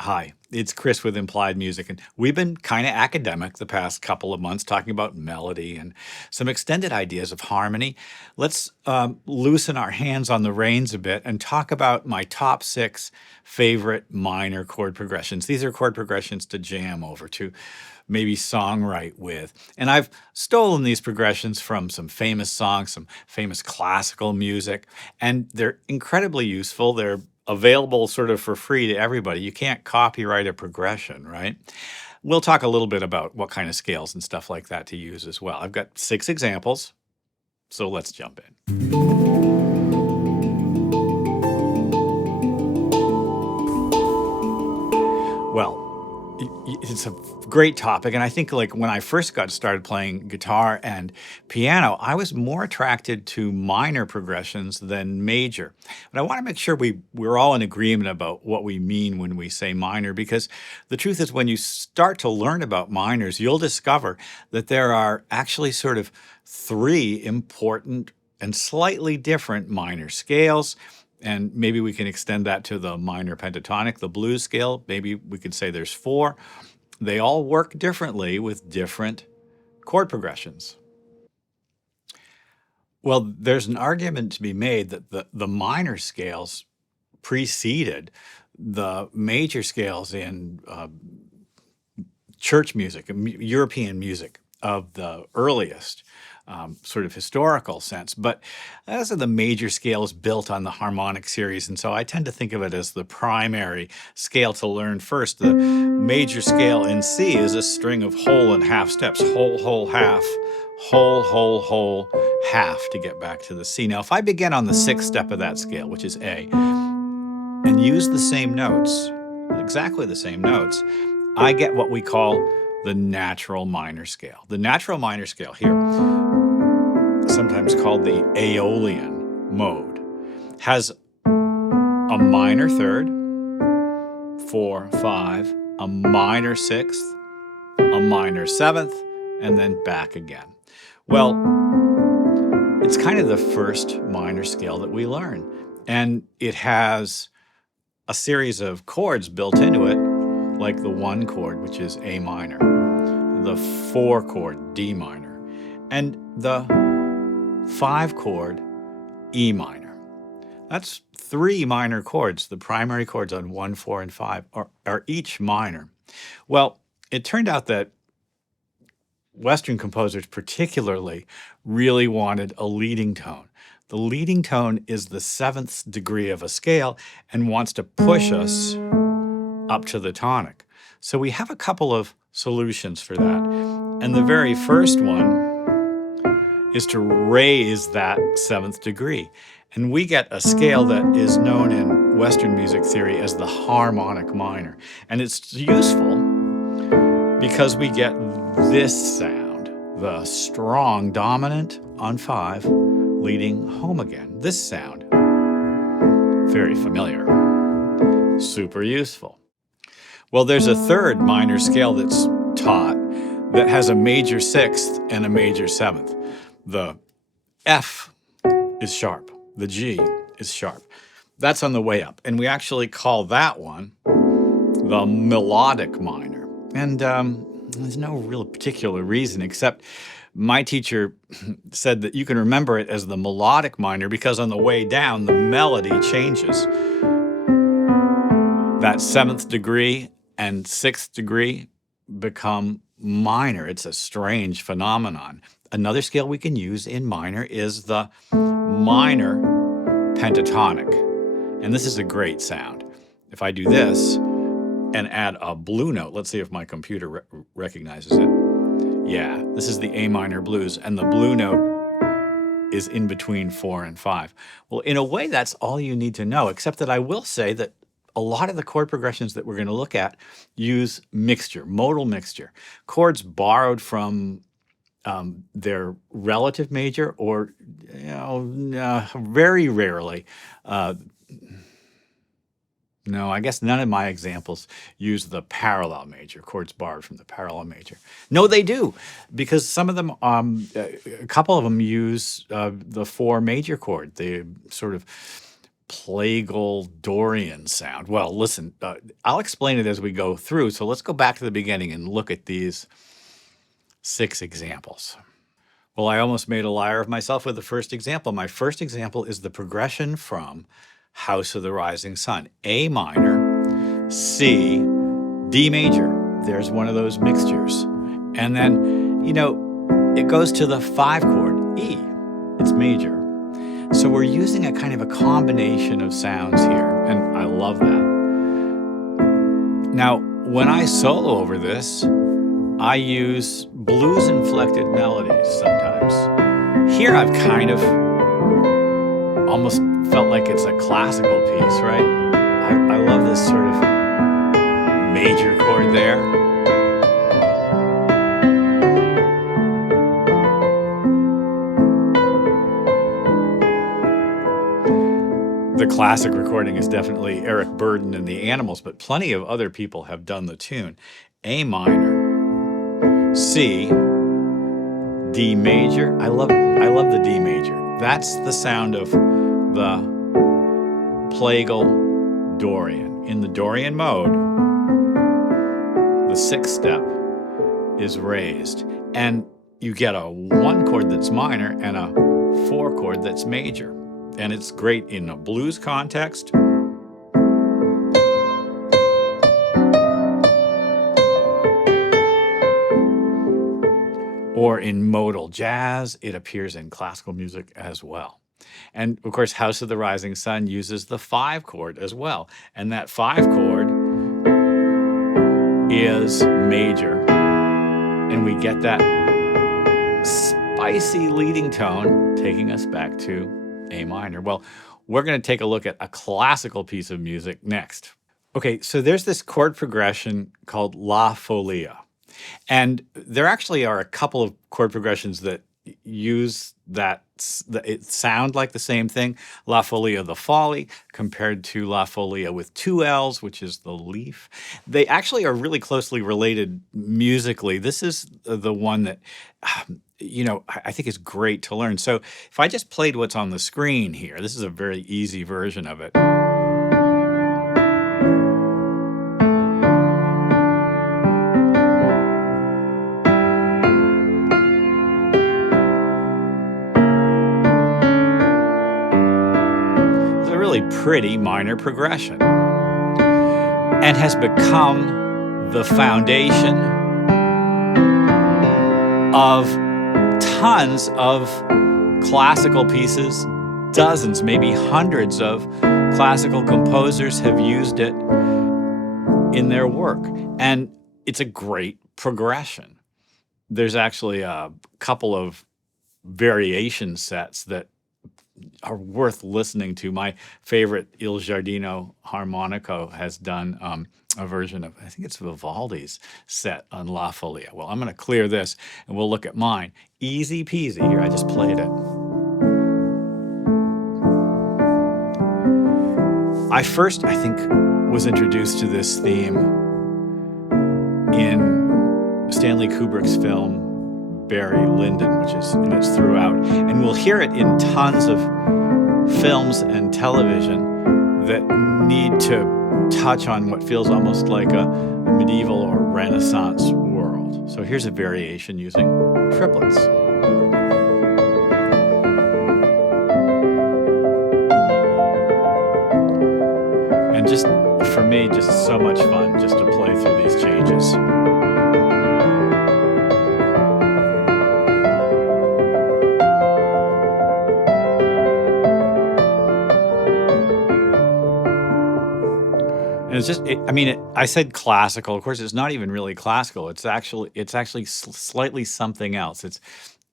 Hi, it's Chris with Implied Music, and we've been kind of academic the past couple of months talking about melody and some extended ideas of harmony. Let's loosen our hands on the reins a bit and talk about my top six favorite minor chord progressions. These are chord progressions to jam over, to maybe songwrite with. And I've stolen these progressions from some famous songs, some famous classical music, and they're incredibly useful. They're available sort of for free to everybody. You can't copyright a progression, right? We'll talk a little bit about what kind of scales and stuff like that to use as well. I've got 6 examples, so let's jump in. Well, it's a great topic, and I think like when I first got started playing guitar and piano, I was more attracted to minor progressions than major. But I want to make sure we're all in agreement about what we mean when we say minor, because the truth is when you start to learn about minors, you'll discover that there are actually sort of 3 important and slightly different minor scales. And maybe we can extend that to the minor pentatonic, the blues scale. Maybe we could say there's 4. They all work differently with different chord progressions. Well, there's an argument to be made that the minor scales preceded the major scales in church music, European music of the earliest sort of historical sense. But as the major scale is built on the harmonic series, and so I tend to think of it as the primary scale to learn first. The major scale in C is a string of whole and half steps, whole, whole, half, whole, whole, whole, half to get back to the C. Now, if I begin on the 6th step of that scale, which is A, and use the same notes, exactly the same notes, I get what we call the natural minor scale. The natural minor scale here, sometimes called the Aeolian mode, has a minor third, 4, 5, a minor 6th, a minor 7th, and then back again. Well, it's kind of the first minor scale that we learn, and it has a series of chords built into it, like the 1 chord, which is A minor, the 4 chord, D minor, and the 5 chord, E minor. That's 3 minor chords. The primary chords on 1, 4, and 5 are each minor. Well, it turned out that Western composers particularly really wanted a leading tone. The leading tone is the 7th degree of a scale and wants to push us up to the tonic. So we have a couple of solutions for that. And the very first one is to raise that 7th degree. And we get a scale that is known in Western music theory as the harmonic minor. And it's useful because we get this sound, the strong dominant on 5, leading home again. This sound, very familiar, super useful. Well, there's a third minor scale that's taught that has a major 6th and a major 7th. The F is sharp. The G is sharp. That's on the way up. And we actually call that one the melodic minor. And there's no real particular reason, except my teacher said that you can remember it as the melodic minor because on the way down, the melody changes. That 7th degree and 6th degree become minor. It's a strange phenomenon. Another scale we can use in minor is the minor pentatonic. And this is a great sound. If I do this and add a blue note, let's see if my computer recognizes it. Yeah, this is the A minor blues, and the blue note is in between 4 and 5. Well, in a way, that's all you need to know, except that I will say that a lot of the chord progressions that we're going to look at use mixture, modal mixture, chords borrowed from their relative major, or very rarely. No, I guess none of my examples use the parallel major, chords borrowed from the parallel major. No, they do, because some of them, a couple of them use the 4 major chord. They sort of Plagal Dorian sound? Well, listen, I'll explain it as we go through. So let's go back to the beginning and look at these 6 examples. Well, I almost made a liar of myself with the first example. My first example is the progression from House of the Rising Sun, A minor, C, D major. There's one of those mixtures. And then, it goes to the 5 chord, E. It's major. So we're using a kind of a combination of sounds here, and I love that. Now, when I solo over this, I use blues-inflected melodies sometimes. Here I've kind of almost felt like it's a classical piece, right? I love this sort of major chord there. The classic recording is definitely Eric Burdon and the Animals, but plenty of other people have done the tune. A minor, C, D major. I love the D major. That's the sound of the Plagal Dorian. In the Dorian mode, the 6th step is raised, and you get a 1 chord that's minor and a 4 chord that's major. And it's great in a blues context. Or in modal jazz. It appears in classical music as well. And of course, House of the Rising Sun uses the 5 chord as well. And that 5 chord is major. And we get that spicy leading tone taking us back to A minor. Well, we're going to take a look at a classical piece of music next. Okay, so there's this chord progression called La Folia. And there actually are a couple of chord progressions that use that, it sound like the same thing. La Folia, the folly, compared to La Folia with 2 L's, which is the leaf. They actually are really closely related musically. This is the one that, I think is great to learn. So if I just played what's on the screen here, this is a very easy version of it. Pretty minor progression and has become the foundation of tons of classical pieces. Dozens, maybe hundreds of classical composers have used it in their work, and it's a great progression. There's actually a couple of variation sets that are worth listening to. My favorite, Il Giardino Harmonico, has done a version of, I think it's Vivaldi's set on La Folia. Well, I'm going to clear this and we'll look at mine. Easy peasy. Here, I just played it. I first, I think, was introduced to this theme in Stanley Kubrick's film Barry Lyndon, which is, and it's throughout. And we'll hear it in tons of films and television that need to touch on what feels almost like a medieval or Renaissance world. So here's a variation using triplets. And just, for me, just so much fun just to play through these changes. And it's just, I said classical. Of course, it's not even really classical. It's actually slightly something else.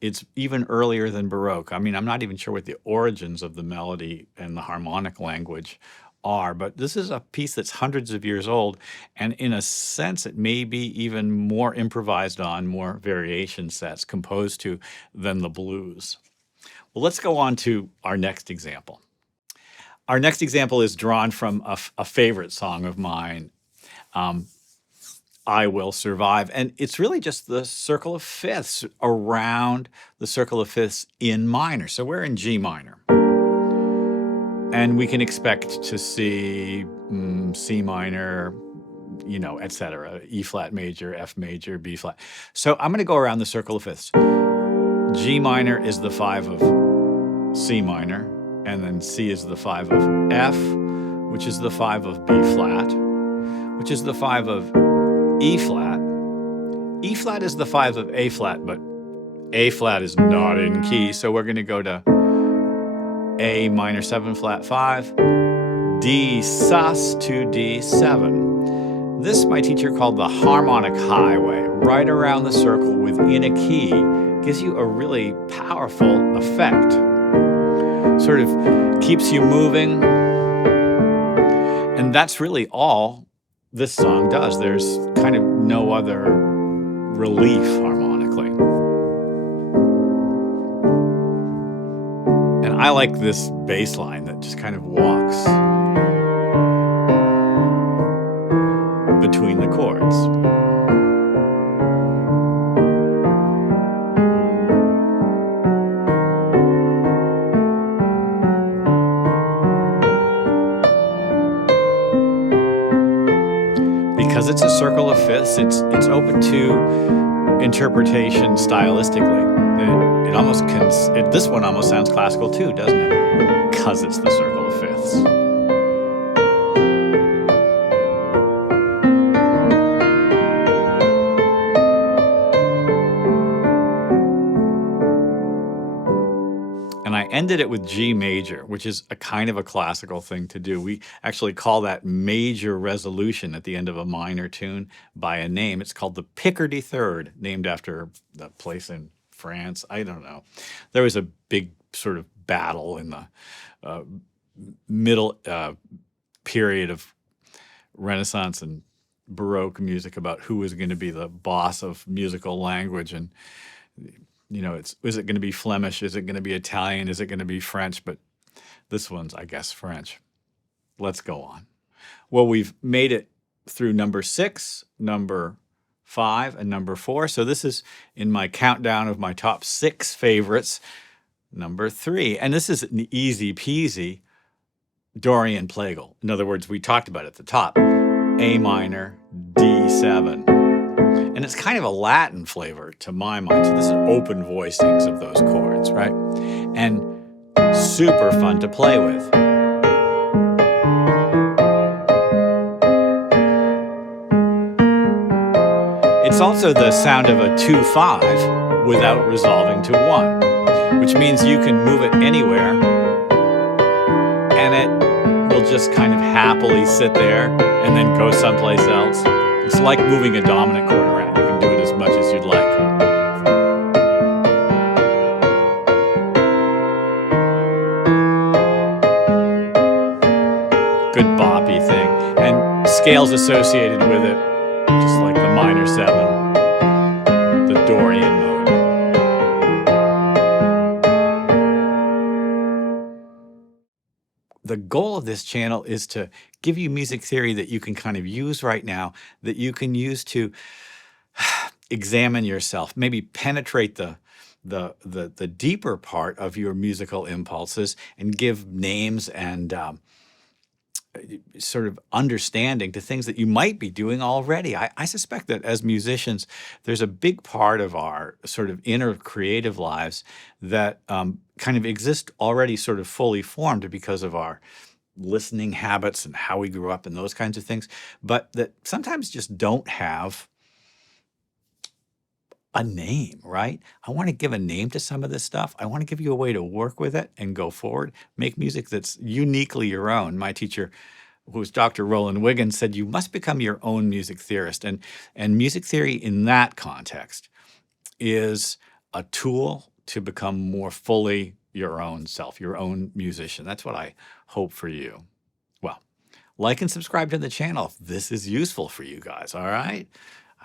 It's even earlier than Baroque. I'm not even sure what the origins of the melody and the harmonic language are, but this is a piece that's hundreds of years old, and in a sense, it may be even more improvised on, more variation sets composed to than the blues. Well, let's go on to our next example. Our next example is drawn from a favorite song of mine, I Will Survive. And it's really just the circle of fifths around the circle of fifths in minor. So we're in G minor. And we can expect to see C minor, etc. E flat major, F major, B flat. So I'm going to go around the circle of fifths. G minor is the 5 of C minor, and then C is the 5 of F, which is the 5 of B flat, which is the 5 of E flat. E flat is the 5 of A flat, but A flat is not in key, so we're going to go to A minor 7 flat 5, D sus to D7. This my teacher called the harmonic highway, right around the circle within a key, gives you a really powerful effect. Sort of keeps you moving, and that's really all this song does. There's kind of no other relief harmonically. And I like this bass line that just kind of walks between the chords. Because it's a circle of fifths, it's open to interpretation stylistically. This one almost sounds classical too, doesn't it? Because it's the circle of fifths. And I ended it with G major, which is a kind of a classical thing to do. We actually call that major resolution at the end of a minor tune by a name. It's called the Picardy Third, named after the place in France. I don't know. There was a big sort of battle in the middle period of Renaissance and Baroque music about who was going to be the boss of musical language. And is it going to be Flemish? Is it going to be Italian? Is it going to be French? But this one's, I guess, French. Let's go on. Well, we've made it through number 6, number 5, and number 4. So this is in my countdown of my top 6 favorites, number 3. And this is an easy peasy Dorian Plagal. In other words, we talked about it at the top, A minor, D7. And it's kind of a Latin flavor to my mind. So this is open voicings of those chords, right? And super fun to play with. It's also the sound of a 2-5 without resolving to 1, which means you can move it anywhere and it will just kind of happily sit there and then go someplace else. It's like moving a dominant chord around. You can do it as much as you'd like. Good boppy thing. And scales associated with it, just like the minor 7, the Dorian mode. The goal of this channel is to give you music theory that you can kind of use right now, that you can use to examine yourself, maybe penetrate the deeper part of your musical impulses and give names and sort of understanding to things that you might be doing already. I suspect that as musicians, there's a big part of our sort of inner creative lives that kind of exist already sort of fully formed because of our listening habits and how we grew up and those kinds of things, but that sometimes just don't have a name, right? I want to give a name to some of this stuff. I want to give you a way to work with it and go forward, make music that's uniquely your own. My teacher, who was Dr. Roland Wiggins, said you must become your own music theorist. And music theory in that context is a tool to become more fully your own self, your own musician. That's what I hope for you. Well, like and subscribe to the channel if this is useful for you guys, all right?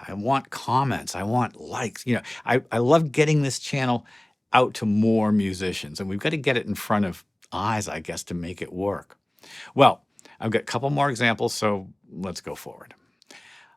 I want comments. I want likes. I love getting this channel out to more musicians, and we've got to get it in front of eyes, I guess, to make it work. Well, I've got a couple more examples, so let's go forward.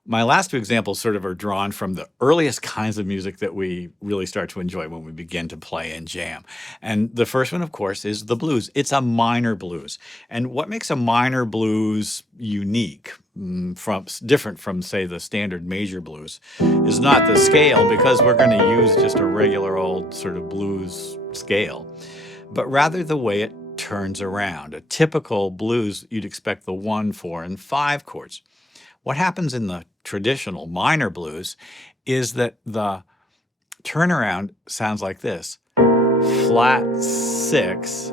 My last two examples sort of are drawn from the earliest kinds of music that we really start to enjoy when we begin to play and jam. And the first one, of course, is the blues. It's a minor blues. And what makes a minor blues unique, different from, say, the standard major blues, is not the scale, because we're going to use just a regular old sort of blues scale, but rather the way it turns around. A typical blues, you'd expect the 1, 4, and 5 chords. What happens in the traditional minor blues is that the turnaround sounds like this: flat 6,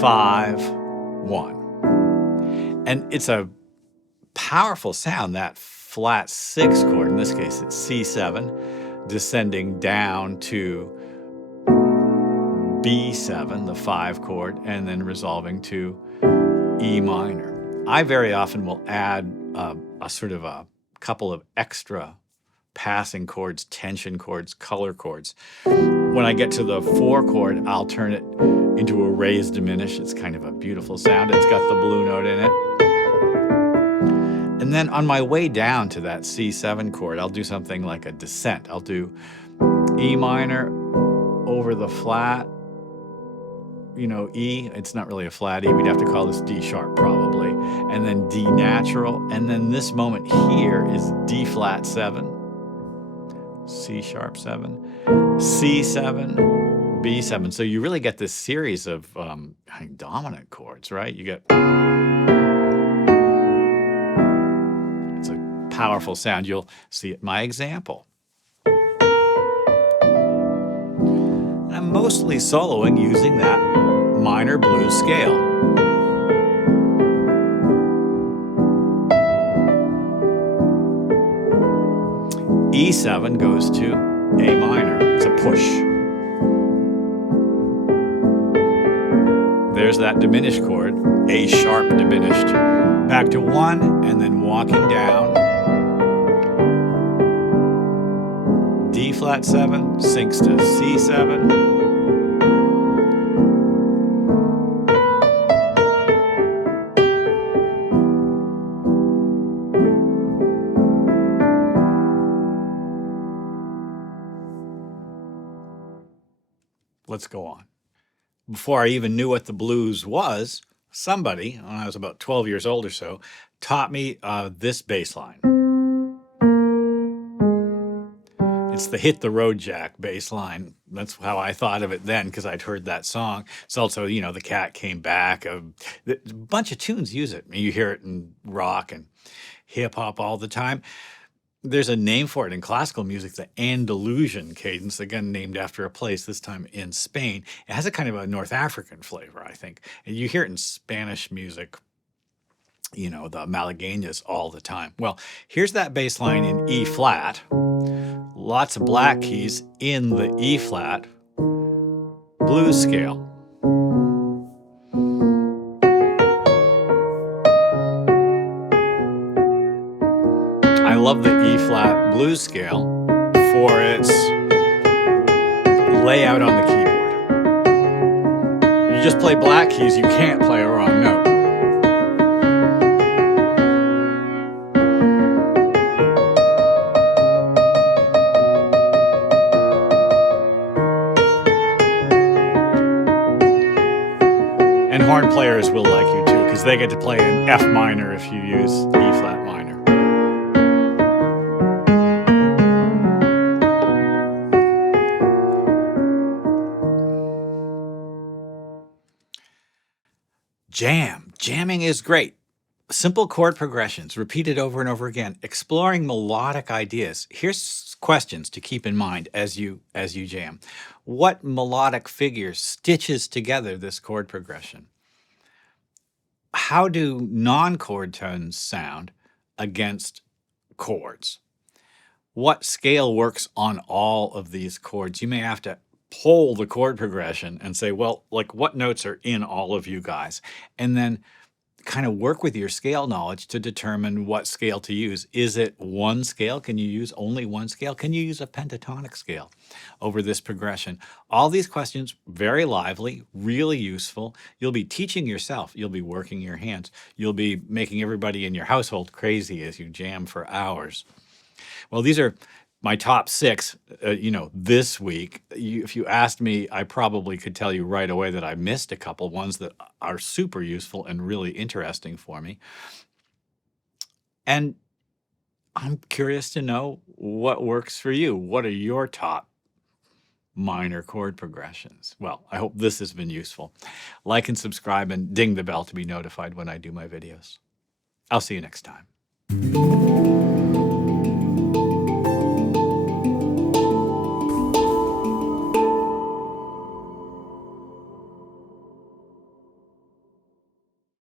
5, 1. And it's a powerful sound, that flat 6 chord. In this case, it's C7, descending down to B7, the 5 chord, and then resolving to E minor. I very often will add a sort of a couple of extra passing chords, tension chords, color chords. When I get to the 4 chord, I'll turn it into a raised diminish. It's kind of a beautiful sound. It's got the blue note in it. And then on my way down to that C7 chord, I'll do something like a descent. I'll do E minor over the flat, E. It's not really a flat E. We'd have to call this D sharp probably. And then D natural. And then this moment here is D flat 7, C sharp 7, C7, B7. So you really get this series of dominant chords, right? You get... It's a powerful sound. You'll see it in my example. And I'm mostly soloing using that minor blues scale. E7 goes to A minor. It's a push. There's that diminished chord, A sharp diminished. Back to 1, and then walking down. D flat 7 sinks to C7. Let's go on. Before I even knew what the blues was, somebody, when I was about 12 years old or so, taught me this bass line. It's the Hit the Road Jack bass line. That's how I thought of it then, because I'd heard that song. It's also, The Cat Came Back. A bunch of tunes use it. You hear it in rock and hip hop all the time. There's a name for it in classical music, the Andalusian Cadence, again named after a place, this time in Spain. It has a kind of a North African flavor, I think. And you hear it in Spanish music, the Malagueñas all the time. Well, here's that bass line in E flat. Lots of black keys in the E flat blues scale. I love the E flat blues scale for its layout on the keyboard. If you just play black keys, you can't play a wrong note. And horn players will like you too, because they get to play an F minor if you use E flat minor. Jamming is great. Simple chord progressions, repeated over and over again, exploring melodic ideas. Here's questions to keep in mind as you jam. What melodic figure stitches together this chord progression? How do non-chord tones sound against chords? What scale works on all of these chords? You may have to pull the chord progression and say, well, like what notes are in all of you guys? And then kind of work with your scale knowledge to determine what scale to use. Is it one scale? Can you use only one scale? Can you use a pentatonic scale over this progression? All these questions, very lively, really useful. You'll be teaching yourself. You'll be working your hands. You'll be making everybody in your household crazy as you jam for hours. Well, these are my top 6, this week. If you asked me, I probably could tell you right away that I missed a couple ones that are super useful and really interesting for me. And I'm curious to know what works for you. What are your top minor chord progressions? Well, I hope this has been useful. Like and subscribe and ding the bell to be notified when I do my videos. I'll see you next time.